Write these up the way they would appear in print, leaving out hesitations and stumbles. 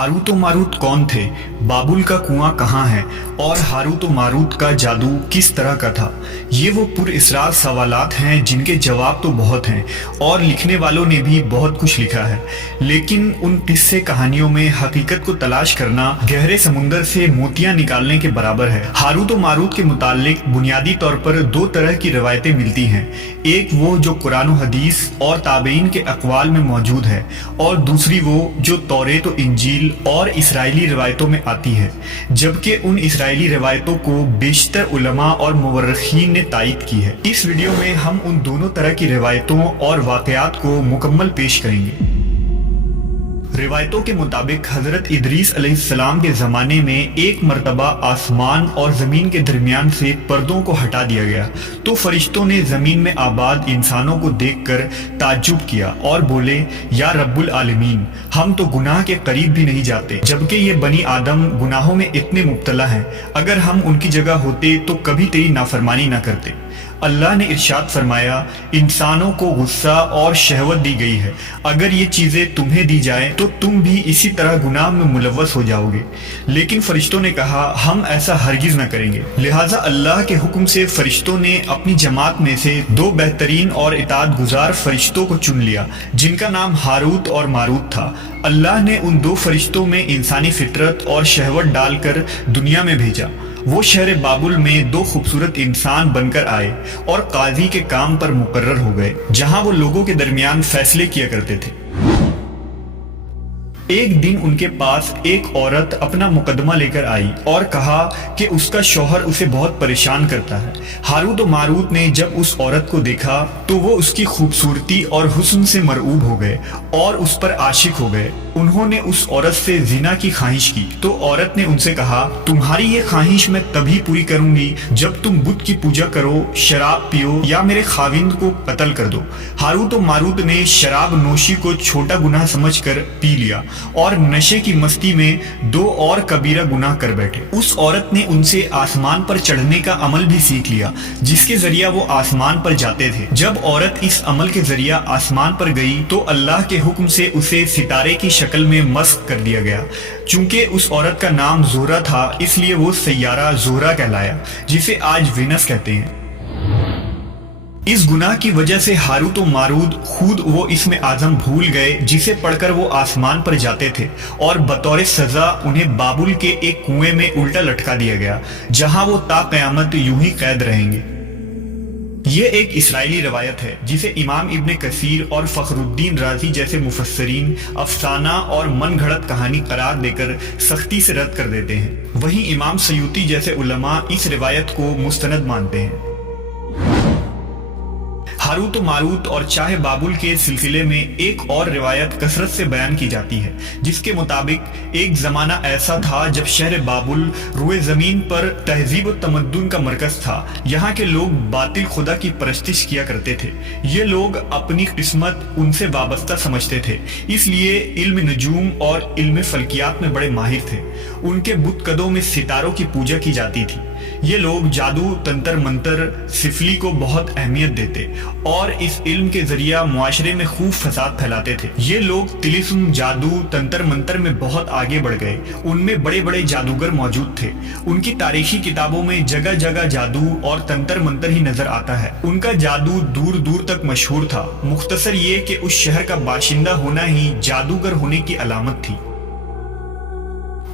Harut व Marut कौन थे, बाबुल का कुआं कहाँ है और हारूत व मारूत का जादू किस तरह का था। ये वो पुरअसरार सवालात हैं जिनके जवाब तो बहुत हैं और लिखने वालों ने भी बहुत कुछ लिखा है, लेकिन उन किस्से कहानियों में हकीकत को तलाश करना गहरे समुंदर से मोतियां निकालने के बराबर है। हारूत व मारूत के मुताल्लिक बुनियादी तौर पर दो तरह की रवायतें मिलती हैं, एक वो जो कुरान व हदीस और ताबईन के अक़वाल में मौजूद है और दूसरी वो जो तौरेत व इंजील और इसराइली रवायतों में आती है, जबकि उन इसराइली रवायतों को बेशतर उलमा और मुवर्रिखीन ने तायीद की है। इस वीडियो में हम उन दोनों तरह की रवायतों और वाक़यात को मुकम्मल पेश करेंगे। रिवायतों के मुताबिक हज़रत इदरीस अलैहिस्सलाम के ज़माने में एक मरतबा आसमान और ज़मीन के दरमियान से पर्दों को हटा दिया गया तो फरिश्तों ने ज़मीन में आबाद इंसानों को देखकर ताज्जुब किया और बोले, या रब्बुल आलमीन, हम तो गुनाह के करीब भी नहीं जाते, जबकि ये बनी आदम गुनाहों में इतने मुब्तला हैं। अगर हम उनकी जगह होते तो कभी तेरी नाफरमानी ना करते। अल्लाह ने इरशाद फरमाया, इंसानों को गुस्सा और शहवत दी गई है, अगर ये चीज़ें तुम्हें दी जाएं तो तुम भी इसी तरह गुनाह में मुलव्वस हो जाओगे। लेकिन फरिश्तों ने कहा, हम ऐसा हरगिज़ न करेंगे। लिहाजा अल्लाह के हुक्म से फरिश्तों ने अपनी जमात में से दो बेहतरीन और इताअत गुजार फरिश्तों को चुन लिया, जिनका नाम हारूत और मारूत था। अल्लाह ने उन दो फरिश्तों में इंसानी फितरत और शहवत डालकर दुनिया में भेजा। वो शहर बाबुल में दो खूबसूरत इंसान बनकर आए और काजी के काम पर मुकर्रर हो गए, जहां वो लोगों के दरमियान फैसले किया करते थे। एक दिन उनके पास एक औरत अपना मुकदमा लेकर आई और कहा कि उसका शौहर उसे बहुत परेशान करता है। हारूत व मारूत ने जब उस औरत को देखा तो वो उसकी खूबसूरती और हुस्न से मरऊब हो गए और उस पर आशिक हो गए। उन्होंने उस औरत से जिना की ख्वाहिश की तो औरत ने उनसे कहा, तुम्हारी ये ख्वाहिश मैं तभी पूरी करूंगी जब तुम बुत की पूजा करो, शराब पियो या मेरे खाविंद को कत्ल कर दो। हारूत व मारूत ने शराब नोशी को छोटा गुनाह समझकर पी लिया और नशे की मस्ती में दो और कबीरा गुनाह कर बैठे। उस औरत ने उनसे आसमान पर चढ़ने का अमल भी सीख लिया, जिसके जरिया वो आसमान पर जाते थे। जब औरत इस अमल के जरिया आसमान पर गई तो अल्लाह के हुक्म से उसे सितारे की शक्ल में मस्क कर दिया गया। चूंकि उस औरत का नाम जोहरा था, इसलिए वो सैयारा जोहरा कहलाया, जिसे आज वेनस कहते हैं। इस गुनाह की वजह से हारूत व मारूत खुद वो इसमें आजम भूल गए जिसे पढ़कर वो आसमान पर जाते थे, और बतौर सजा उन्हें बाबुल के एक कुएं में उल्टा लटका दिया गया, जहां वो ता क़यामत यूं ही कैद रहेंगे। ये एक इसराइली रवायत है जिसे इमाम इब्ने कसीर और फखरुद्दीन राजी जैसे मुफस्सरीन अफसाना और मन घड़त कहानी करार देकर सख्ती से रद्द कर देते हैं। वहीं इमाम सयूती जैसे उलमा इस रिवायत को मुस्तनद मानते हैं। हारूत व मारूत और चाहे बाबुल के सिलसिले में एक और रिवायत कसरत से बयान की जाती है, जिसके मुताबिक एक जमाना ऐसा था जब शहर बाबुल रुए जमीन पर तहजीब व तमद्दुन का मरकज था। यहाँ के लोग बातिल खुदा की परस्तिश किया करते थे। ये लोग अपनी किस्मत उनसे वाबस्ता समझते थे, इसलिए इल्म नजूम और इल्म फल्कियात में बड़े माहिर थे। उनके बुतकदों में सितारों की पूजा की जाती थी। ये लोग जादू, तंत्र मंत्र, सिफली को बहुत अहमियत देते और इस इल्म के जरिया मुआशरे में खूब फसाद फैलाते थे। ये लोग तिलिस्म, जादू, तंत्र मंत्र में बहुत आगे बढ़ गए। उनमें बड़े बड़े जादूगर मौजूद थे। उनकी तारीखी किताबों में जगह जगह जादू और तंत्र मंत्र ही नजर आता है। उनका जादू दूर दूर तक मशहूर था। मुख्तसर ये कि उस शहर का बाशिंदा होना ही जादूगर होने की अलामत थी।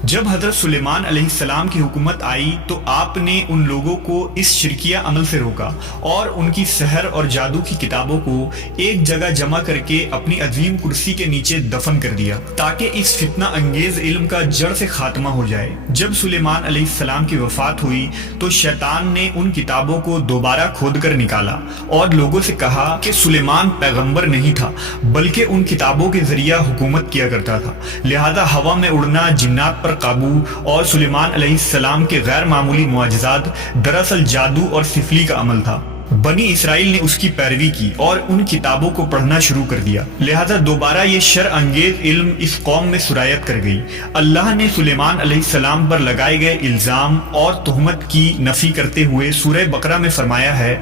जब हजरत सुलेमान अलैहिस्सलाम की हुकूमत आई तो आपने उन लोगों को इस शिरकिया अमल से रोका और उनकी सहर और जादू की किताबों को एक जगह जमा करके अपनी अजीम कुर्सी के नीचे दफन कर दिया, ताकि इस फितना अंगेज इल्म का जड़ से खात्मा हो जाए। जब सुलेमान अलैहिस्सलाम की वफात हुई तो शैतान ने उन किताबों को दोबारा खोद कर निकाला और लोगों से कहा कि सुलेमान पैगंबर नहीं था, बल्कि उन किताबों के जरिया हुकूमत किया करता था। लिहाजा हवा में उड़ना, जिन्नात पर काबू और सुलेमान अलैहिस्सलाम के गैर मामूली मुआजिज़ात दरअसल जादू और सिफली का अमल था। बनी इसराइल ने उसकी पैरवी की और उन किताबों को पढ़ना शुरू कर दिया। लिहाजा दोबारा ये शर अंगेज इल्म इस कौम में सुरायत कर गई। अल्लाह ने सुलेमान अलैहिस्सलाम पर लगाए गए इल्जाम और तुहमत की नफी करते हुए सूरह बकरा में फरमाया है,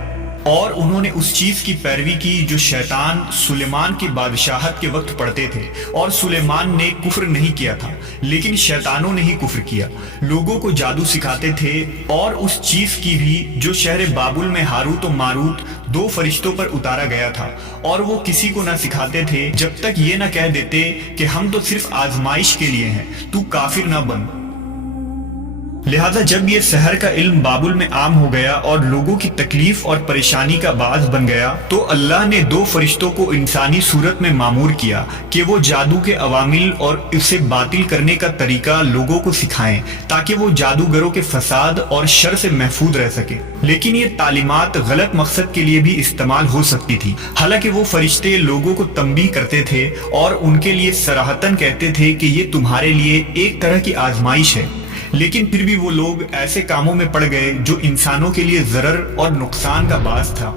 اور انہوں نے اس چیز کی پیروی کی جو شیطان سلیمان کی بادشاہت کے وقت پڑھتے تھے، اور سلیمان نے کفر نہیں کیا تھا لیکن شیطانوں نے ہی کفر کیا۔ لوگوں کو جادو سکھاتے تھے اور اس چیز کی بھی جو شہر بابل میں ہاروت و ماروت دو فرشتوں پر اتارا گیا تھا، اور وہ کسی کو نہ سکھاتے تھے جب تک یہ نہ کہہ دیتے کہ ہم تو صرف آزمائش کے لیے ہیں، تو کافر نہ بن۔ لہذا جب یہ سحر کا علم بابل میں عام ہو گیا اور لوگوں کی تکلیف اور پریشانی کا باعث بن گیا، تو اللہ نے دو فرشتوں کو انسانی صورت میں مامور کیا کہ وہ جادو کے عوامل اور اسے باطل کرنے کا طریقہ لوگوں کو سکھائیں تاکہ وہ جادوگروں کے فساد اور شر سے محفوظ رہ سکے۔ لیکن یہ تعلیمات غلط مقصد کے لیے بھی استعمال ہو سکتی تھی۔ حالانکہ وہ فرشتے لوگوں کو تنبیہ کرتے تھے اور ان کے لیے صراحتاً کہتے تھے کہ یہ تمہارے لیے ایک طرح کی آزمائش ہے، لیکن پھر بھی وہ لوگ ایسے کاموں میں پڑ گئے جو انسانوں کے لیے ضرر اور نقصان کا باعث تھا۔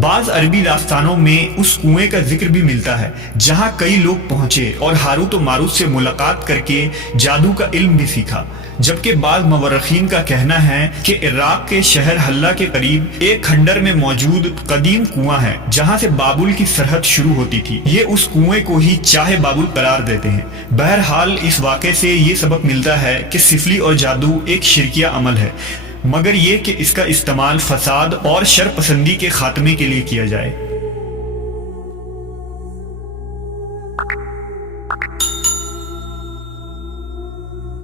بعض عربی داستانوں میں اس کنویں کا ذکر بھی ملتا ہے جہاں کئی لوگ پہنچے اور ہاروت و ماروت سے ملاقات کر کے جادو کا علم بھی سیکھا، جبکہ بعض مورخین کا کہنا ہے کہ عراق کے شہر حلہ کے قریب ایک کھنڈر میں موجود قدیم کنواں ہے جہاں سے بابل کی سرحد شروع ہوتی تھی۔ یہ اس کنویں کو ہی چاہے بابل قرار دیتے ہیں۔ بہرحال اس واقعے سے یہ سبق ملتا ہے کہ سفلی اور جادو ایک شرکیہ عمل ہے، مگر یہ کہ اس کا استعمال فساد اور شر پسندی کے خاتمے کے لیے کیا جائے۔